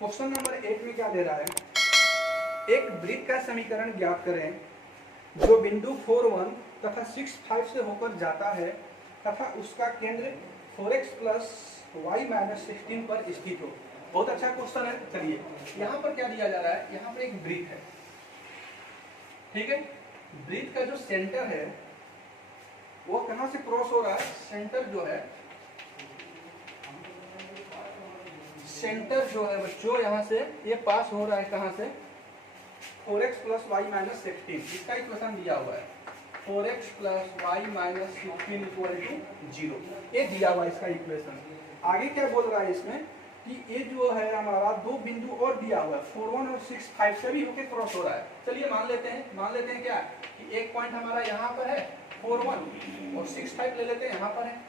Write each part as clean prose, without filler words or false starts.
Question number 8 में क्या दे रहा है, एक वृत्त का समीकरण ज्ञात करें जो बिंदु 4,1 तथा 6,5 से होकर जाता है तथा उसका केंद्र 4x प्लस y माइनस 16 पर स्थित हो। बहुत अच्छा क्वेश्चन है। चलिए यहाँ पर क्या दिया जा रहा है, यहाँ पर एक वृत्त है, ठीक है। वृत्त का जो सेंटर है वो कहाँ से क्रॉस हो रहा है, सेंटर जो है, सेंटर जो है बच्चों यहाँ से ये पास हो रहा है कहाँ से, 4x प्लस वाई माइनस 16, इसका इक्वेशन दिया हुआ है 4x plus Y minus 16 equal to 0, ये दिया हुआ है इसका इक्वेशन। आगे क्या बोल रहा है इसमें कि ये जो है हमारा दो बिंदु और दिया हुआ है 4,1 और 6,5 से भी होके क्रॉस हो रहा है। चलिए मान लेते हैं क्या कि एक पॉइंट हमारा यहाँ पर है 4,1 और 6,5 ले लेते हैं, यहाँ पर है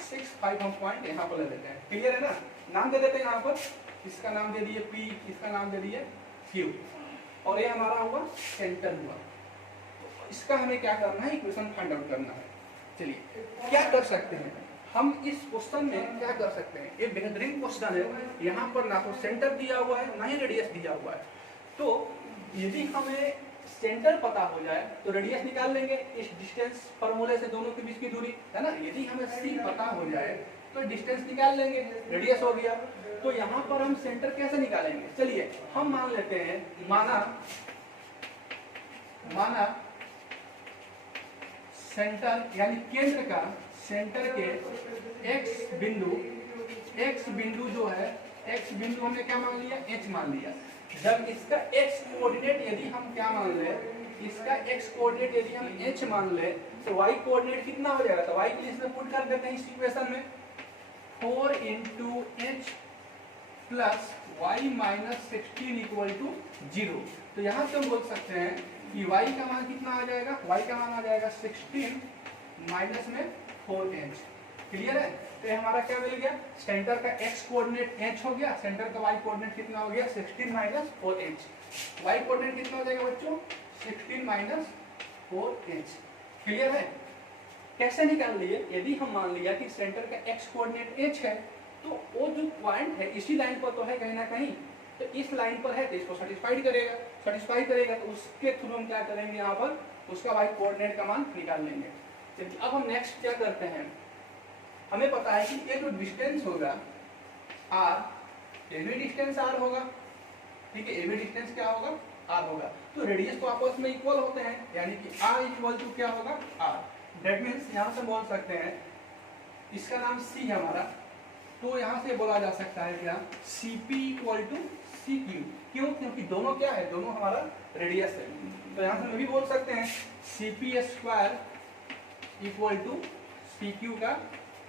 6,5, हम पॉइंट यहाँ पर ले लेते हैं। क्लियर है ना। नाम दे देते हैं यहाँ पर, इसका नाम दे दिए P, इसका नाम दे दिए Q, और ये हमारा हुआ सेंटर हुआ। तो इसका हमें क्या करना है, इक्वेशन फाइंड आउट करना है। चलिए क्या कर सकते हैं हम इस क्वेश्चन में, क्या कर सकते हैं, ये बेहतरीन क्वेश्चन है। यहाँ पर ना तो सेंटर दिया हुआ है ना ही रेडियस दिया हुआ है। तो यदि हमें सेंटर पता हो जाए तो रेडियस निकाल लेंगे, इस डिस्टेंस फार्मूले से दोनों के बीच की दूरी है ना। यदि हमें C पता हो जाए तो डिस्टेंस निकाल लेंगे, रेडियस हो गया। तो यहाँ पर हम सेंटर कैसे निकालेंगे, चलिए हम मान लेते हैं, माना सेंटर यानी केंद्र का, सेंटर के x बिंदु जो है, x बिंदु हमने क्या मान लिया, h मान लिया। जब इसका x कोऑर्डिनेट यदि हम क्या मान ले, इसका x कोऑर्डिनेट यदि हम h मान ले तो y कोऑर्डिनेट कितना हो जाएगा, तो y के लिए इसमें पुट कर देते हैं इस इक्वेशन में 4 into H plus Y minus 16 equal to 0। तो यहाँ से हम बोल सकते हैं कि y का मान कितना आ जाएगा, y का मान आ जाएगा 16 माइनस में 4h। क्लियर है। तो हमारा क्या मिल गया, सेंटर का x कोऑर्डिनेट h हो गया, सेंटर का y कोऑर्डिनेट कितना हो गया 16 माइनस 4h। y कोऑर्डिनेट कितना हो जाएगा बच्चों 16 माइनस 4h। क्लियर है। कैसे निकाल लिए, यदि हम मान लिया कि सेंटर का x कोऑर्डिनेट h है तो वो जो पॉइंट है इसी लाइन पर तो है कहीं ना कहीं, तो इस लाइन पर है तो इसको सेटिस्फाई करेगा तो उसके थ्रू हम क्या करेंगे, यहाँ पर उसका y कोऑर्डिनेट का मान निकाल लेंगे। चलिए अब हम नेक्स्ट क्या करते हैं, हमें पता है कि ये जो डिस्टेंस होगा r, ये भी डिस्टेंस r होगा, ठीक है, ये भी डिस्टेंस क्या होगा r होगा। तो रेडियस तो आपस में इक्वल होते हैं, यानी कि r इक्वल टू क्या होगा r। दैट मीन्स यहाँ से बोल सकते हैं, इसका नाम C है हमारा, तो यहाँ से बोला जा सकता है क्या CP इक्वल टू CQ। क्यों, क्योंकि दोनों क्या है, दोनों हमारा रेडियस है। तो यहाँ से हम भी बोल सकते हैं CP square equal to CQ का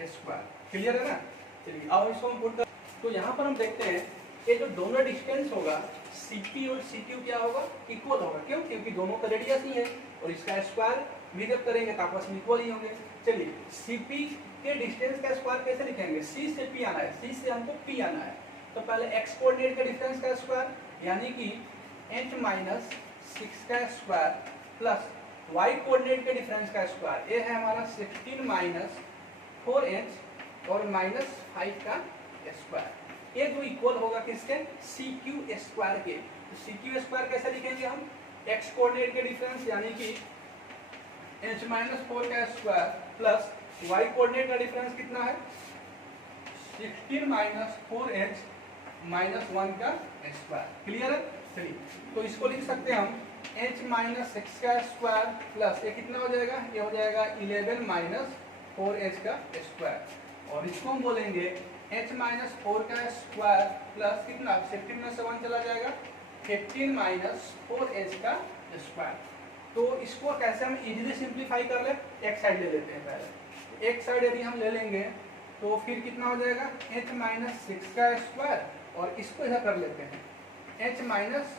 स्क्वायर। क्लियर है ना। चलिए अब इसको हम पुट कर, तो यहाँ पर हम देखते हैं ये जो दोनों डिस्टेंस होगा CP और CQ क्या होगा, इक्वल होगा। क्यों, क्योंकि दोनों का रेडियस ही है, और इसका स्क्वायर भी जब करेंगे तो आपस में इक्वल ही होंगे। चलिए CP के डिस्टेंस का स्क्वायर कैसे लिखेंगे, C से P आना है, C से हमको P आना है, तो पहले x कोऑर्डिनेट का डिफरेंस का स्क्वायर यानी कि h माइनस 6 का स्क्वायर प्लस y कोऑर्डिनेट के डिफरेंस का स्क्वायर, ये है हमारा 16 माइनस 4h और माइनस 5 का स्क्वायर। ये जो इक्वल होगा किसके, CQ स्क्वायर के। तो CQ स्क्वायर कैसे लिखेंगे हम, x कोऑर्डिनेट के डिफरेंस यानी कि h माइनस 4 का स्क्वायर प्लस y कोऑर्डिनेट का डिफरेंस कितना है 16 माइनस 4h माइनस 1 का स्क्वायर। क्लियर है। चलिए तो इसको लिख सकते हैं हम h माइनस 6 का स्क्वायर प्लस ये कितना हो जाएगा, ये हो जाएगा 11 माइनस 4h का स्क्वायर, और इसको हम बोलेंगे h माइनस 4 का स्क्वायर प्लस कितना 16 में से 1 चला जाएगा 15 माइनस 4h का स्क्वायर। तो इसको कैसे हम इजीली सिंप्लीफाई कर ले, एक साइड ले लेते हैं पहले। एक साइड यदि हम ले लेंगे तो फिर कितना हो जाएगा h माइनस 6 का स्क्वायर, और इसको इधर कर लेते हैं h माइनस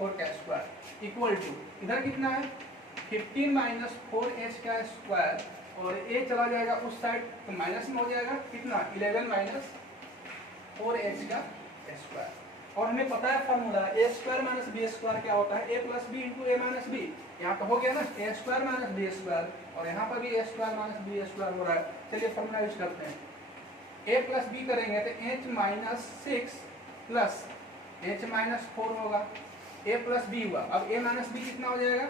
4 का स्क्वायर इक्वल टू इधर कितना है 15 माइनस 4h का स्क्वायर, और ये चला जाएगा उस साइड तो माइनस में हो जाएगा कितना 11 माइनस 4h का स्क्वायर। और हमें पता है formula a square minus b square क्या होता है, a plus B into A minus B. यहाँ तो हो गया ना a square minus b square, और यहाँ पर भी a square minus b square हो रहा है। चलिए फॉर्मूला यूज करते हैं, a प्लस बी करेंगे तो h minus 6 plus H minus 4 होगा, ए प्लस बी हुआ। अब ए माइनस बी कितना हो जाएगा,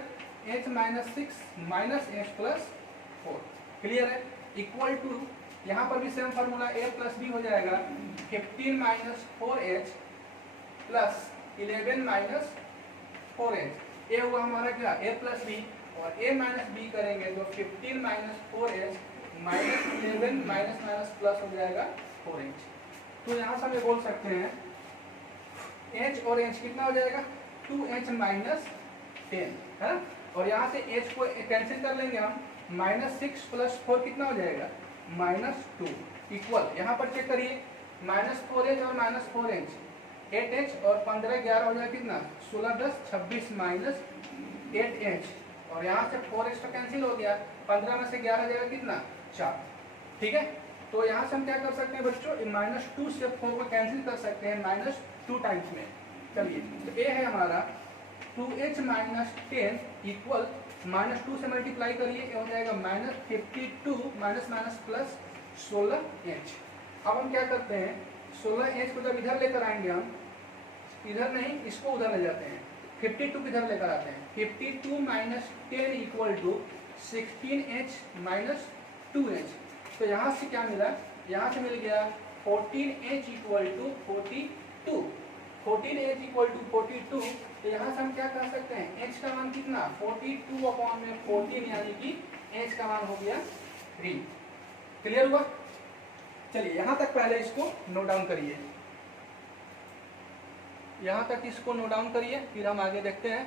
H minus 6 minus H plus 4। Clear है? इक्वल टू यहाँ पर भी सेम फार्मूला, ए प्लस बी हो जाएगा 15 minus 4h plus 11 minus 4h। ए हुआ हमारा क्या, ए प्लस बी, और ए माइनस बी करेंगे तो 15 minus 4h minus 11 minus minus plus हो जाएगा 4h। तो यहाँ से हम बोल सकते हैं h और h कितना हो जाएगा, 2h माइनस 10 है ना। और यहाँ से h को कैंसिल कर लेंगे हम, माइनस 6 प्लस 4 कितना हो जाएगा, माइनस 2 इक्वल, यहाँ पर चेक करिए, माइनस 4h और माइनस 4h 8h और 15 11 हो जाएगा कितना, 16 10 26 माइनस 8h, और यहाँ से 4h तो कैंसिल हो गया, 15 में से 11 जाएगा कितना, 4। ठीक है, तो यहाँ से हम क्या कर सकते हैं बच्चों, माइनस 2 से 4 को कैंसिल कर सकते हैं माइनस 2 टाइम्स में। चलिए, तो ए है हमारा 2h माइनस 10 इक्वल माइनस 2 से मल्टीप्लाई करिए, ये हो जाएगा minus 52 minus minus plus 16h। अब हम क्या करते हैं, 16h को जब इधर लेकर आएंगे हम, इधर नहीं इसको उधर ले जाते हैं, 52 को इधर लेकर आते हैं, 52 minus 10 equal to 16h minus 2h। तो यहाँ से क्या मिला, यहाँ से मिल गया 14h equal to 42, 14h equal to 42। तो यहाँ से हम क्या कर सकते हैं, h का मान कितना, 42 अपॉन में 14, यानी कि h का मान हो गया 3। क्लियर हुआ? चलिए यहाँ तक पहले इसको नोट डाउन करिए, यहाँ तक इसको नोट डाउन करिए, फिर हम आगे देखते हैं।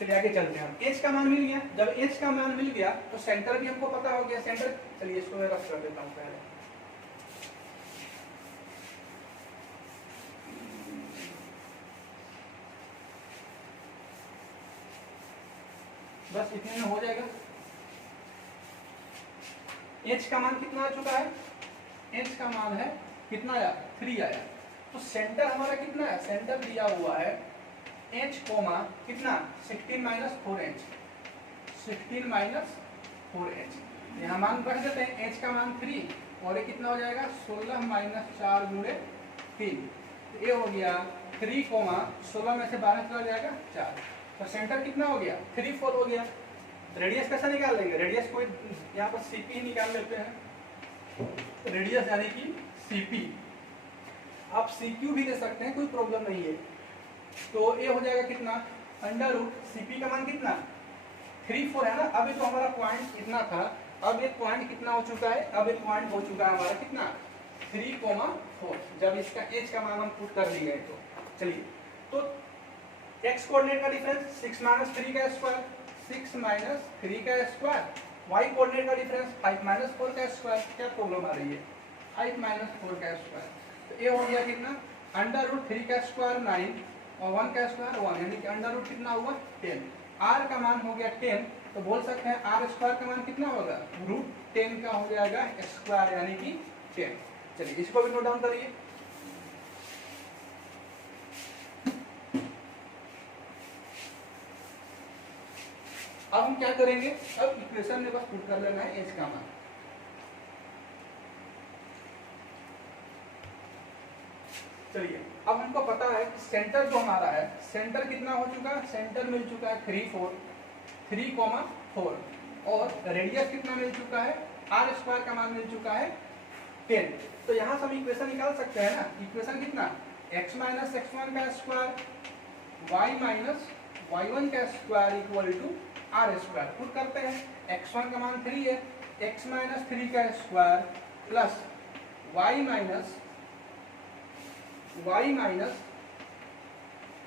चलिए आगे चलते हैं। हम h का मान मिल गया, जब h का मान मिल गया तो सेंटर भी हमको पता हो गया, सेंटर, चलिए इसको मैं रफ कर देता हूँ पहले। बस इतने में हो जाएगा। h का मान कितना आ चुका है, h का मान है कितना आया, 3 आया। तो सेंटर हमारा कितना है, सेंटर दिया हुआ है h कोमा कितना, 16 माइनस 4h, 16 माइनस 4h। यहाँ मान रख देते हैं, h का मान 3 और ये कितना हो जाएगा, 16 माइनस 4 गुणे 3। तो ये हो गया 3 कोमा 16 में से 12 चला जाएगा 4। तो सेंटर कितना हो गया, 3 4 हो गया। रेडियस कैसा निकाल लेंगे, रेडियस कोई यहाँ पर CP निकाल लेते हैं, रेडियस यानी कि CP, आप CQ भी दे सकते हैं, कोई प्रॉब्लम नहीं है। तो ये हो जाएगा कितना, अंडर रूट CP का मान कितना, 3 4 है ना। अब ये तो हमारा पॉइंट इतना था, अब ये पॉइंट कितना हो चुका है, अब ये पॉइंट हो चुका है हमारा कितना, 3,4, जब इसका h का मान हम पुट कर लिए तो। चलिए, तो x कोऑर्डिनेट का डिफरेंस 6 माइनस 3 का स्क्वायर, 6 माइनस 3 का स्क्वायर, y कोऑर्डिनेट का डिफरेंस 5 माइनस 4 का स्क्वायर। क्या प्रॉब्लम आ रही है, 5 माइनस 4 का स्क्वायर। तो ये हो गया कितना, अंडर रूट 3 का स्क्वायर 9 और 1 का स्क्वायर 1, यानी कि अंडर रूट कितना हुआ 10। r का मान हो गया 10, तो बोल सकते हैं r स्क्वायर का मान कितना होगा, रूट 10 का हो जाएगा स्क्वायर, यानी कि 10। चलिए इसको भी नोट डाउन करिए। अब हम क्या करेंगे, अब इक्वेशन में बस पुट कर लेना है h का मान। चलिए, अब हमको पता है कि सेंटर जो हमारा है, सेंटर कितना हो चुका है, सेंटर मिल चुका है 3 4, 3,4, और रेडियस कितना मिल चुका है, r स्क्वायर का मान मिल चुका है 10। तो यहाँ से हम इक्वेशन निकाल सकते हैं ना, इक्वेशन कितना, x माइनस x1 का स्क्वायर, y माइनस y1 का square equal to r square. Put करते हैं, x1 का मान 3 है, x माइनस 3 का स्क्वायर प्लस y माइनस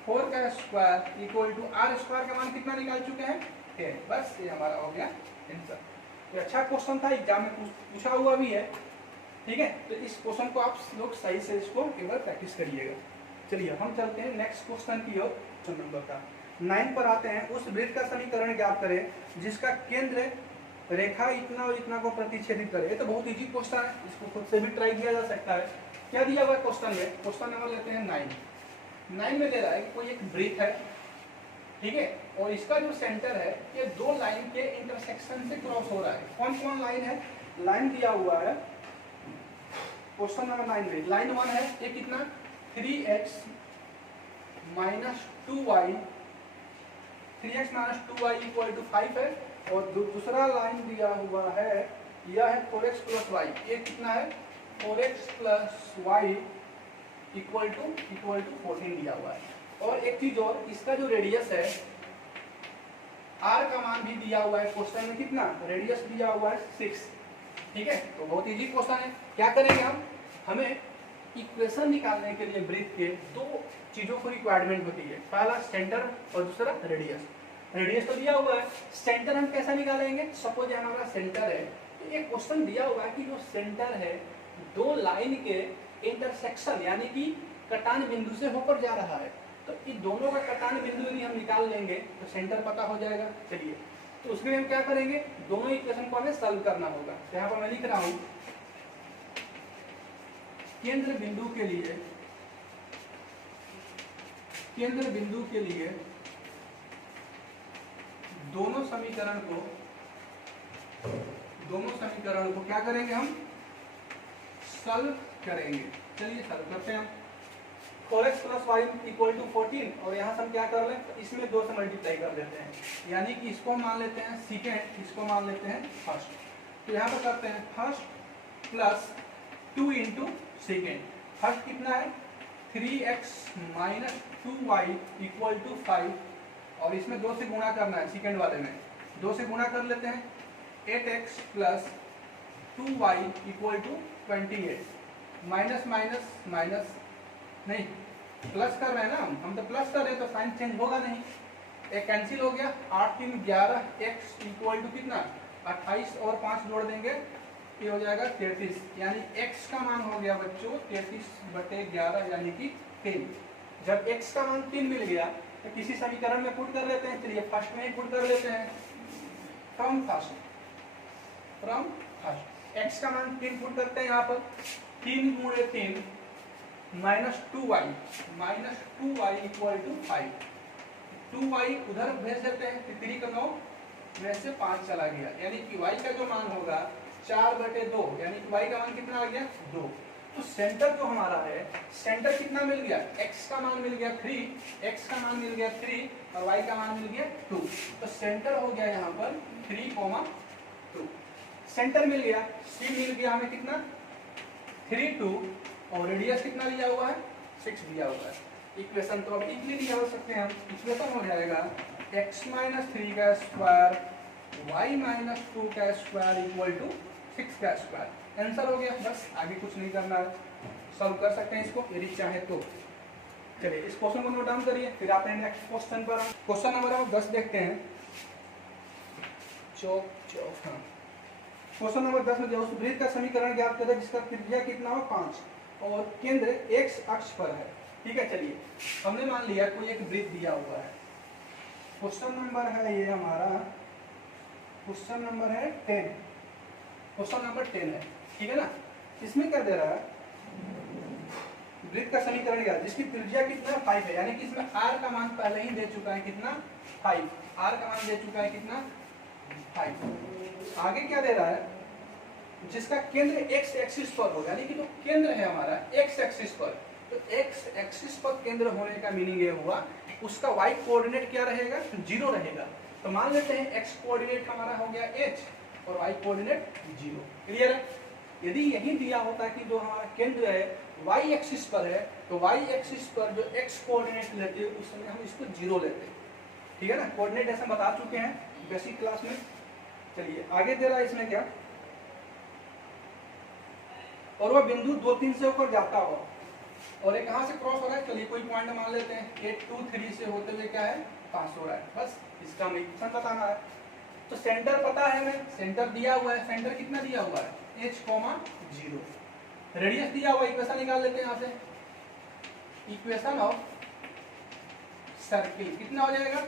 4 का square equal to r square का मान कितना निकाल चुके हैं 10। बस ये हमारा हो गया आंसर। तो अच्छा क्वेश्चन था, एग्जाम में पूछा हुआ भी है, ठीक है। तो इस क्वेश्चन को आप लोग सही से इसको एक बार प्रैक्टिस करिएगा। चलिए हम चलते हैं नेक्स्ट क्वेश्चन की ओर। क्वेश्चन नंबर का 9 पर आते हैं। उस वृत्त का समीकरण ज्ञात करें जिसका केंद्र रेखा इतना और इतना को प्रतिच्छेदित करे। ये तो बहुत इजी क्वेश्चन है, इसको खुद से भी ट्राई किया जा सकता है। क्या दिया हुआ क्वेश्चन में, क्वेश्चन नंबर लेते हैं 9 में दे रहा है कि कोई एक वृत्त है, ठीक है, और इसका जो सेंटर है ये दो लाइन के इंटरसेक्शन से क्रॉस हो रहा है। कौन कौन लाइन है, लाइन दिया हुआ है क्वेश्चन नंबर 9 में लाइन 1 है, ये कितना 3x minus 2y 3x minus 2y equal to 5 है, और दूसरा लाइन दिया हुआ है यह है 4x प्लस वाई, ये कितना है 4x plus Y equal to 14 दिया हुआ है। और एक चीज और, इसका जो रेडियस है r का मान भी दिया हुआ है क्वेश्चन में, कितना रेडियस दिया हुआ है 6। ठीक है, तो बहुत इजी क्वेश्चन है। क्या करेंगे हम, हमें इक्वेशन निकालने के लिए ब्रीथ के दो चीजों को रिक्वायरमेंट होती है, पहला सेंटर और दूसरा रेडियस। रेडियस तो दिया हुआ है, सेंटर हम कैसा निकालेंगे, सपोज हमारा सेंटर है, तो एक क्वेश्चन दिया हुआ है कि जो सेंटर है दो लाइन के इंटरसेक्शन यानी कि कटान बिंदु से होकर जा रहा है, तो इन दोनों का कटान बिंदु यदि हम निकाल लेंगे तो सेंटर पता हो जाएगा। चलिए, तो उसके लिए हम क्या करेंगे, दोनों इक्वेशन को हमें सॉल्व करना होगा। यहाँ पर मैं लिख रहा हूं केंद्र बिंदु के लिए दोनों समीकरण को क्या करेंगे, हम सॉल्व करेंगे। चलिए सॉल्व करते हैं हम। 4x plus Y equal to 14, और यहाँ से हम क्या कर लें, तो इसमें 2 से मल्टीप्लाई कर देते हैं, यानी कि इसको मान लेते हैं सेकेंड, इसको मान लेते हैं फर्स्ट। तो यहाँ पर करते हैं first plus 2 into second. First कितना है 3x minus 2y equal to 5, और इसमें 2 से गुणा करना है, सेकेंड वाले में 2 से गुणा कर लेते हैं 8x plus 2y equal to 28। Minus minus minus नहीं, प्लस कर रहे हैं ना हम तो प्लस कर रहे हैं, तो साइन चेंज होगा नहीं, एक कैंसिल हो गया, 8 3 11, x इक्वल टू कितना 28 और 5 जोड़ देंगे, ये हो जाएगा 33, यानी x का मान हो गया बच्चों 33/11 यानी कि 3। जब x का मान 3 मिल गया तो किसी समीकरण में पुट कर लेते हैं। चलिए फर्स्ट में ही पुट कर लेते हैं, फ्रॉम फर्स्ट x का मान 3 पुट करते हैं यहाँ पर, 3 गुणे 3 minus 2y equal to 5। 2y उधर भेज देते हैं, 3 का 9 में से 5 चला गया, यानी कि y का जो मान होगा 4/2, यानी कि y का मान कितना आ गया 2। तो सेंटर जो हमारा है, सेंटर कितना मिल गया, x का मान मिल गया 3, और y का मान मिल गया 2। तो सेंटर हो गया यहाँ पर 3,2। सेंटर मिल गया, c मिल गया हमें कितना 3 2, और रेडियस कितना दिया हुआ है 6 दिया हुआ है। इक्वेशन तो अब इजीली निकाल सकते हैं हम। इक्वेशन हो जाएगा x माइनस 3 का स्क्वायर y माइनस 2 का स्क्वायर इक्वल टू 6 का स्क्वायर। आंसर हो गया, बस आगे कुछ नहीं करना है, सॉल्व कर सकते हैं इसको यदि चाहे तो। चलिए इस क्वेश्चन को नोट डाउन करिए, फिर आते हैं नेक्स्ट क्वेश्चन पर। क्वेश्चन नंबर 10 देखते हैं। हाँ, क्वेश्चन नंबर 10 में जो वृत्त का समीकरण ज्ञात करें जिसका त्रिज्या कितना हो 5 और केंद्र x अक्ष पर है। ठीक है, चलिए हमने मान लिया कोई एक वृत्त दिया हुआ है। क्वेश्चन नंबर है ये हमारा, क्वेश्चन नंबर है 10, क्वेश्चन नंबर 10 है, ठीक है ना। इसमें क्या दे रहा है, वृत्त का समीकरण ज्ञात जिसकी त्रिज्या कितना 5 है, यानी कि इसमें r का मान पहले ही दे चुका है कितना 5, r का मान दे चुका है कितना 5। आगे क्या दे रहा है, जिसका केंद्र x एक्सिस पर हो, यानी कि जो केंद्र है हमारा x एक्सिस पर, तो x एक्सिस पर केंद्र होने का मीनिंग ये हुआ उसका y कोऑर्डिनेट क्या रहेगा 0 रहेगा। तो मान लेते हैं x कोऑर्डिनेट हमारा हो गया h और y कोऑर्डिनेट 0। क्लियर है। यदि यही दिया होता कि जो हमारा केंद्र है y एक्सिस पर है, तो y एक्सिस पर जो x कोऑर्डिनेट लेते हैं उस समय हम इसको 0 लेते हैं। ठीक है ना, कोऑर्डिनेट ऐसा बता चुके हैं बेसिक क्लास में। चलिए आगे दे रहा है इसमें क्या, और वह बिंदु 2 3 से ऊपर जाता हो और एक कहां से क्रॉस हो रहा है, चलिए कोई पॉइंट मान लेते हैं 8 2 3 से होते हुए क्या है पास हो रहा है, बस इसका हमें इक्वेशन बताना है। तो सेंटर पता है हमें, सेंटर दिया हुआ है, सेंटर कितना दिया हुआ है h 0, रेडियस दिया हुआ है, इक्वेशन निकाल लेते हैं यहाँ से। इक्वेशन ऑफ सर्किल कितना हो जाएगा,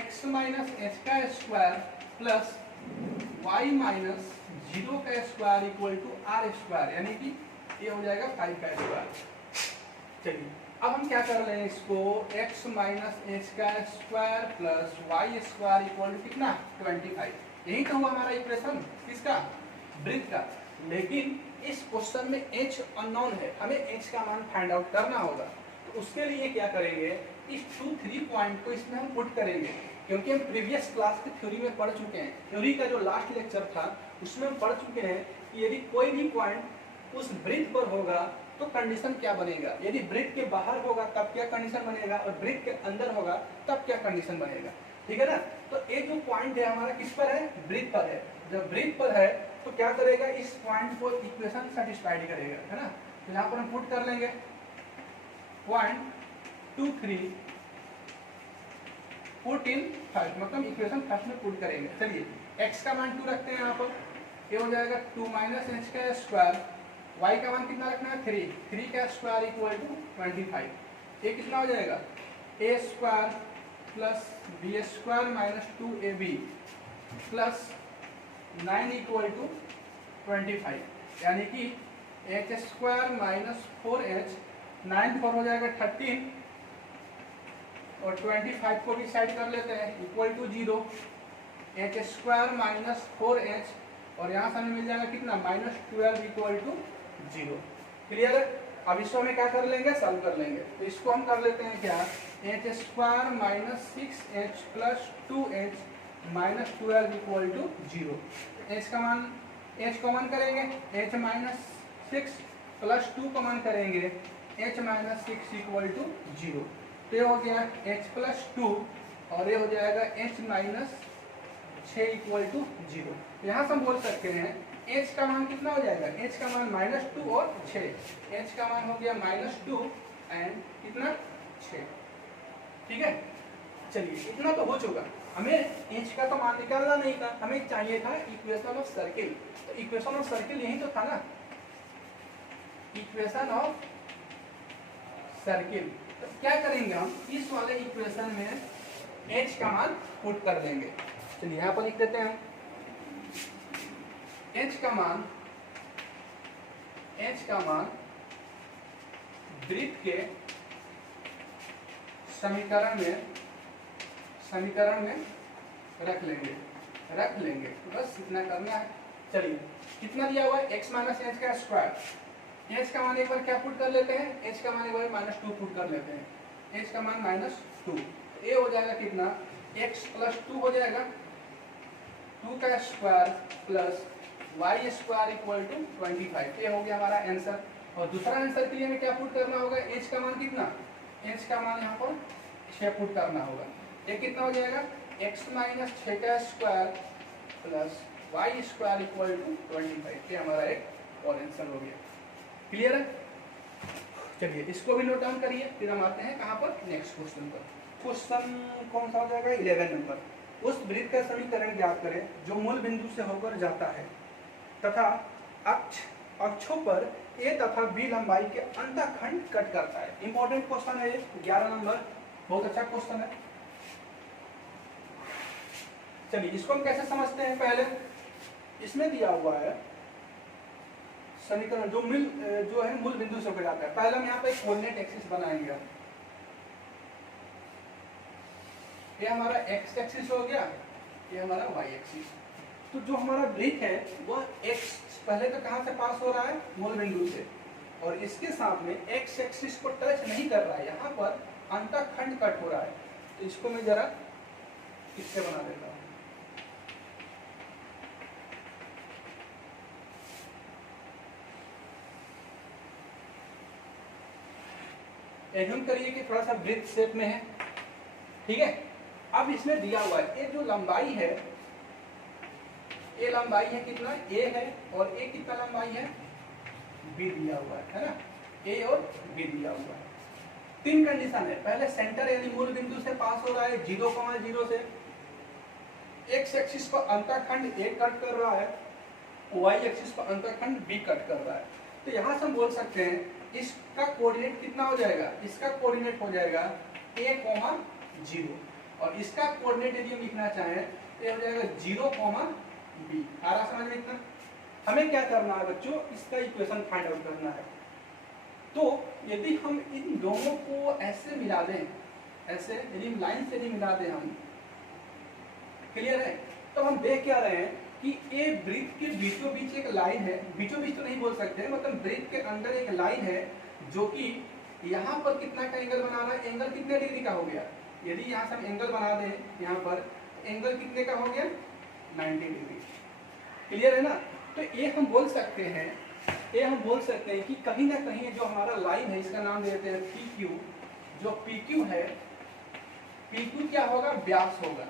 x माइनस h का स्क्वायर प्लस y माइनस 0 का square equal to r square, यानी कि ये हो जाएगा 5 का स्क्वायर। चलिए अब हम क्या कर रहे हैं इसको, x माइनस h का square plus y square equal to कितना 25। यही तो हुआ हमारा इक्वेशन किसका, वृत्त का। लेकिन इस क्वेश्चन में h अननोन है, हमें h का मान फाइंड आउट करना होगा। तो उसके लिए क्या करेंगे, इस 2 3 पॉइंट को इसमें हम पुट करेंगे, क्योंकि हम प्रीवियस क्लास की थ्योरी में पढ़ चुके हैं। थ्योरी का जो लास्ट लेक्चर था उसमें हम पढ़ चुके हैं कि यदि कोई भी पॉइंट उस वृत्त पर होगा तो कंडीशन क्या बनेगा, यदि वृत्त के बाहर होगा तब क्या कंडीशन बनेगा, और वृत्त के अंदर होगा तब क्या कंडीशन बनेगा। ठीक है ना। तो एक जो पॉइंट है हमारा किस पर है, वृत्त पर है। जब वृत्त पर है तो क्या करेगा, इस पॉइंट को इक्वेशन सेटिस्फाइड करेगा, है ना। तो यहाँ पर हम पुट कर लेंगे पॉइंट 2 3 पुट इन फर्स्ट, मतलब इक्वेशन फर्स्ट में पुट करेंगे। चलिए x का मान 2 रखते हैं यहाँ पर, ये हो जाएगा 2 माइनस एच का स्क्वायर, y का मान कितना रखना है 3, 3 का स्क्वायर इक्वल टू 25। ये कितना हो जाएगा a square plus B square minus 2ab plus 9 equal to 25, यानी कि एच स्क्वायर माइनस 4h, 9 पर हो जाएगा 13 और 25 को भी साइड कर लेते हैं equal to 0, H square minus 4h और यहाँ से हमें मिल जाएगा कितना माइनस 12 इक्वल टू 0। क्लियर है। अब इसको हमें क्या कर लेंगे, सॉल्व कर लेंगे। तो इसको हम कर लेते हैं क्या, H square minus 6h plus 2h minus 12 equal to 0। H का मान, एच कॉमन करेंगे, एच माइनस 6 प्लस 2 कॉमन करेंगे, एच माइनस 6 इक्वल टू 0। तो ये हो गया h प्लस 2 और ये हो जाएगा h माइनस 6 इक्वल टू 0। यहाँ से हम बोल सकते हैं h का मान कितना हो जाएगा, h का मान -2 और 6, h का मान हो गया -2 एंड कितना 6। ठीक है। चलिए इतना तो हो चुका, हमें h का तो मान निकालना नहीं था, हमें चाहिए था इक्वेशन ऑफ सर्किल। तो इक्वेशन ऑफ सर्किल यही तो था ना, इक्वेशन ऑफ सर्किल। तो क्या करेंगे हम, इस वाले इक्वेशन में h का मान पुट कर देंगे। चलिए यहाँ पर लिख देते हैं h का मान वृत्त के समीकरण में रख लेंगे, बस इतना करना है। चलिए कितना दिया हुआ है, x माइनस एच का स्क्वायर, h का मान एक बार क्या पुट कर लेते हैं, h का मान एक बार -2 पुट कर लेते हैं, h का मान -2, ये हो जाएगा कितना x प्लस 2 हो जाएगा, 2 का square plus y square equal to 25। ये हो गया हमारा आंसर। और दूसरा आंसर के लिए हमें क्या पुट करना होगा, h का मान कितना, h का मान यहाँ पर 6 पुट करना होगा। ये कितना हो जाएगा x माइनस 6 का square plus y square equal to 25। ये हमारा एक और आंसर हो गया। क्लियर है। चलिए इसको भी नोट डाउन करिए, फिर हम आते हैं कहाँ पर, नेक्स्ट क्वेश्चन पर। क्वेश्चन कौन सा हो जाएगा, 11 नंबर। उस वृत्त का समीकरण ज्ञात करें जो मूल बिंदु से होकर जाता है तथा अक्षों पर a तथा b लंबाई के अंतःखंड कट करता है। इंपॉर्टेंट क्वेश्चन है ये, 11 नंबर, बहुत अच्छा क्वेश्चन है। चलिए इसको हम कैसे समझते हैं, पहले इसमें दिया हुआ है समीकरण जो है मूल बिंदु से होकर जाता है। पहले हम यहाँ पे कोऑर्डिनेट एक्सिस बनाएंगे। ये हमारा x एक्सिस हो गया, ये हमारा y एक्सिस। तो जो हमारा वृत्त है वह x पहले तो कहाँ से पास हो रहा है, मूल बिंदु से, और इसके सामने x एक्सिस को टच नहीं कर रहा है, यहाँ पर अंतःखंड कट हो रहा है। तो इसको मैं जरा इससे बना देता हूँ। एज्यूम करिए कि थोड़ा सा वृत्त शेप में है, ठीक है। अब इसमें दिया हुआ है, ये जो लंबाई है, ये लंबाई है कितना, a है, और a कितना लंबाई है, b दिया हुआ है ना, a और b दिया हुआ है। 3 कंडीशन है, पहले सेंटर यानी मूल बिंदु से पास हो रहा है 0,0 से, x एक्सिस पर अंतःखंड a कट कर रहा है, y एक्सिस पर अंतःखंड b कट कर रहा है। तो यहाँ से हम बोल सकते हैं इसका कोऑर्डिनेट कितना हो जाएगा, इसका कोऑर्डिनेट हो जाएगा a, 0, और इसका कोऑर्डिनेट यदि हम लिखना चाहें तो ये हो जाएगा 0, b। आ रहा समझ में इतना। हमें क्या करना है बच्चों, इसका इक्वेशन फाइंड आउट करना है। तो यदि हम इन दोनों को ऐसे मिला दें, ऐसे यदि लाइन से यदि मिला दें हम, क्लियर है, तो हम देख क्या रहे हैं कि ए वृत्त के बीचों बीच एक लाइन है, बीचों बीच तो नहीं बोल सकते, मतलब वृत्त के अंदर एक लाइन है जो कि यहाँ पर कितना का एंगल बना रहा है, एंगल कितने डिग्री का हो गया, यदि यहाँ से हम एंगल बना दें यहाँ पर, एंगल कितने का हो गया 90 डिग्री। क्लियर है ना। तो ये हम बोल सकते हैं, ये हम बोल सकते हैं कि कहीं ना कहीं जो हमारा लाइन है इसका नाम देते हैं पी क्यू, जो पी क्यू है, पी क्यू क्या होगा, व्यास होगा।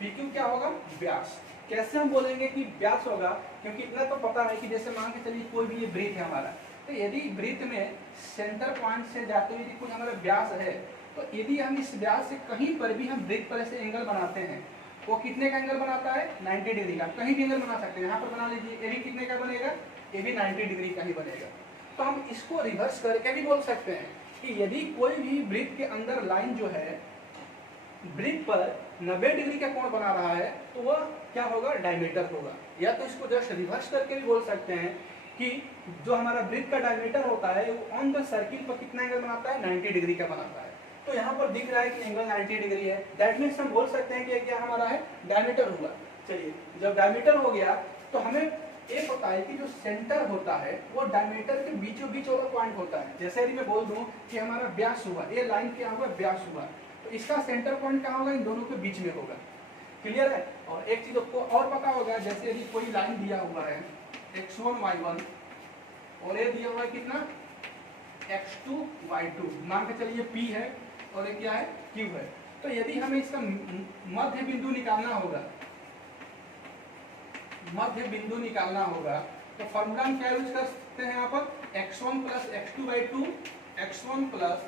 पी क्यू क्या होगा, व्यास। कैसे हम बोलेंगे कि व्यास होगा, क्योंकि इतना तो पता है कि जैसे मान के चलिए कोई भी ये वृत्त है हमारा, तो यदि वृत्त में सेंटर पॉइंट से जाते हुए यदि कोई हमारा व्यास है, तो यदि हम इस व्यास से कहीं पर भी हम वृत्त पर ऐसे एंगल बनाते हैं, वो कितने का एंगल बनाता है 90 डिग्री का। कहीं भी एंगल बना सकते हैं, यहाँ पर बना लीजिए, ये भी कितने का बनेगा, ये भी 90 डिग्री का ही बनेगा। तो हम इसको रिवर्स करके भी बोल सकते हैं कि यदि कोई भी वृत्त के अंदर लाइन जो है वृत्त पर 90 डिग्री का कोण बना रहा है, तो वह क्या होगा, डायमीटर होगा। या तो इसको जस्ट रिवर्स करके भी बोल सकते हैं कि जो हमारा वृत्त का डायमीटर होता है वो ऑन द सर्किल पर कितना एंगल बनाता है, 90 डिग्री का बनाता है। तो यहाँ पर दिख रहा है कि एंगल 90 डिग्री है, दैट मीन्स हम बोल सकते हैं कि ये क्या हमारा है, डायमीटर होगा। चलिए, जब डायमीटर हो गया तो हमें ये पता है कि जो सेंटर होता है वो डायमीटर के बीचों बीच वाला पॉइंट होता है। जैसे यदि मैं बोल दूं कि हमारा व्यास हुआ, ये लाइन क्या होगा, व्यास हुआ, तो इसका सेंटर पॉइंट कहाँ होगा, इन दोनों के बीच में होगा। क्लियर है। और एक चीज आपको और पता होगा, जैसे यदि कोई लाइन दिया हुआ है x1 y1 और ये दिया हुआ है कितना x2 y2, मान के चलिए p है और ये क्या है, q है। तो यदि हमें इसका मध्य बिंदु निकालना होगा, मध्य बिंदु निकालना होगा, तो फॉर्मूला हम क्या यूज कर सकते हैं यहाँ पर, x1 plus x2 by 2, x1 plus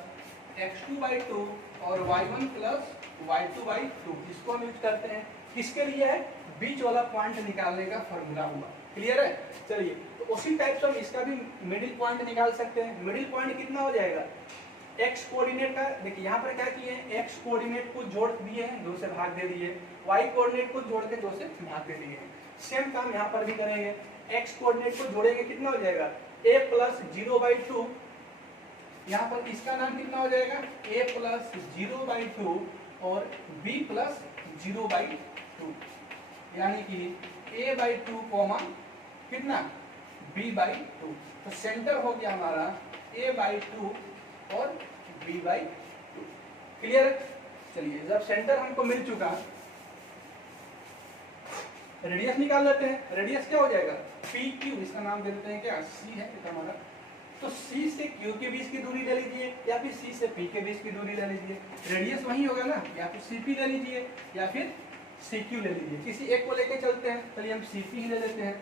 x2 by 2 और y1 प्लस y2 बाई 2, इसको हम यूज करते हैं। किसके लिए है, बीच वाला पॉइंट निकालने का फॉर्मूला हुआ। क्लियर है। चलिए, तो उसी टाइप से हम इसका भी मिडिल पॉइंट निकाल सकते हैं। मिडिल पॉइंट कितना हो जाएगा, x कोऑर्डिनेट का, देखिए यहाँ पर क्या किए हैं, x कोऑर्डिनेट को जोड़ दिए हैं, 2 से भाग दे दिए, y कोऑर्डिनेट को जोड़ के 2 से भाग दे दिए। सेम काम यहाँ पर भी करेंगे, x कोऑर्डिनेट को जोड़ेंगे, कितना हो जाएगा a प्लस 0/2, यहाँ पर इसका नाम कितना हो जाएगा, a प्लस 0/2 और b प्लस 0/2, यानी कि a/2 कॉमा कितना b/2। तो सेंटर हो गया हमारा a/2 और b/2। क्लियर है। चलिए, जब सेंटर हमको मिल चुका, रेडियस निकाल लेते हैं। रेडियस क्या हो जाएगा, पी क्यू, इसका नाम दे देते हैं क्या, सी है हमारा। तो C से Q के बीच की दूरी ले लीजिए या फिर C से P के बीच की दूरी ले लीजिए, रेडियस वही होगा ना, या तो CP ले लीजिए या फिर CQ ले लीजिए। किसी एक को लेके चलते हैं, चलिए हम CP ही ले लेते हैं।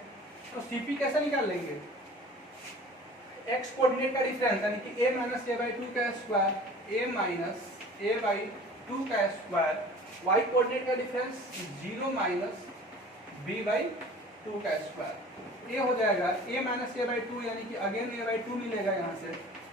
तो CP कैसे निकाल लेंगे, x कोऑर्डिनेट का डिफरेंस यानी कि a माइनस a/2 का स्क्वायर, a माइनस a/2 का स्क्वायर, y कोऑर्डिनेट का डिफरेंस 0 माइनस b/2 का स्क्वायर। ये हो जाएगा a माइनस a/2 यानी कि अगेन a/2 मिलेगा यहाँ से,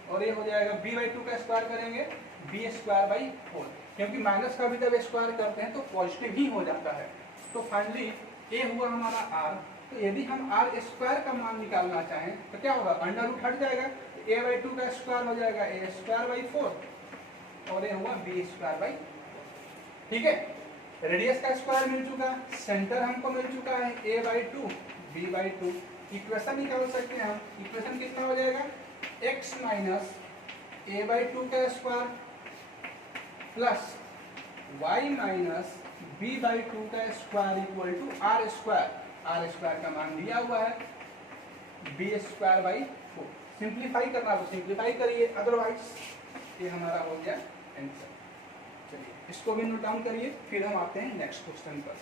और ये हो जाएगा b/2 का स्क्वायर करेंगे b²/4, क्योंकि माइनस का भी जब स्क्वायर करते हैं तो पॉजिटिव ही हो जाता है। तो फाइनली a हुआ हमारा r। तो यदि हम r² का मान निकालना चाहें तो क्या होगा, अंडर रूट हट जाएगा, a/2 का स्क्वायर हो जाएगा a²/4 और ये हुआ b²/4। ठीक है, रेडियस का स्क्वायर मिल चुका, सेंटर हमको मिल चुका है a/2 b/2। इक्वेशन निकाल सकते हैं हम, इक्वेशन कितना हो जाएगा, x माइनस a/2 का square plus y minus b/2 का स्क्वायर इक्वल टू r² का मान दिया हुआ है b²/4। सिंप्लीफाई करना तो सिंप्लीफाई करिए, अदरवाइज ये हमारा हो गया आंसर। चलिए, इसको भी नोट डाउन करिए, फिर हम आते हैं नेक्स्ट क्वेश्चन पर।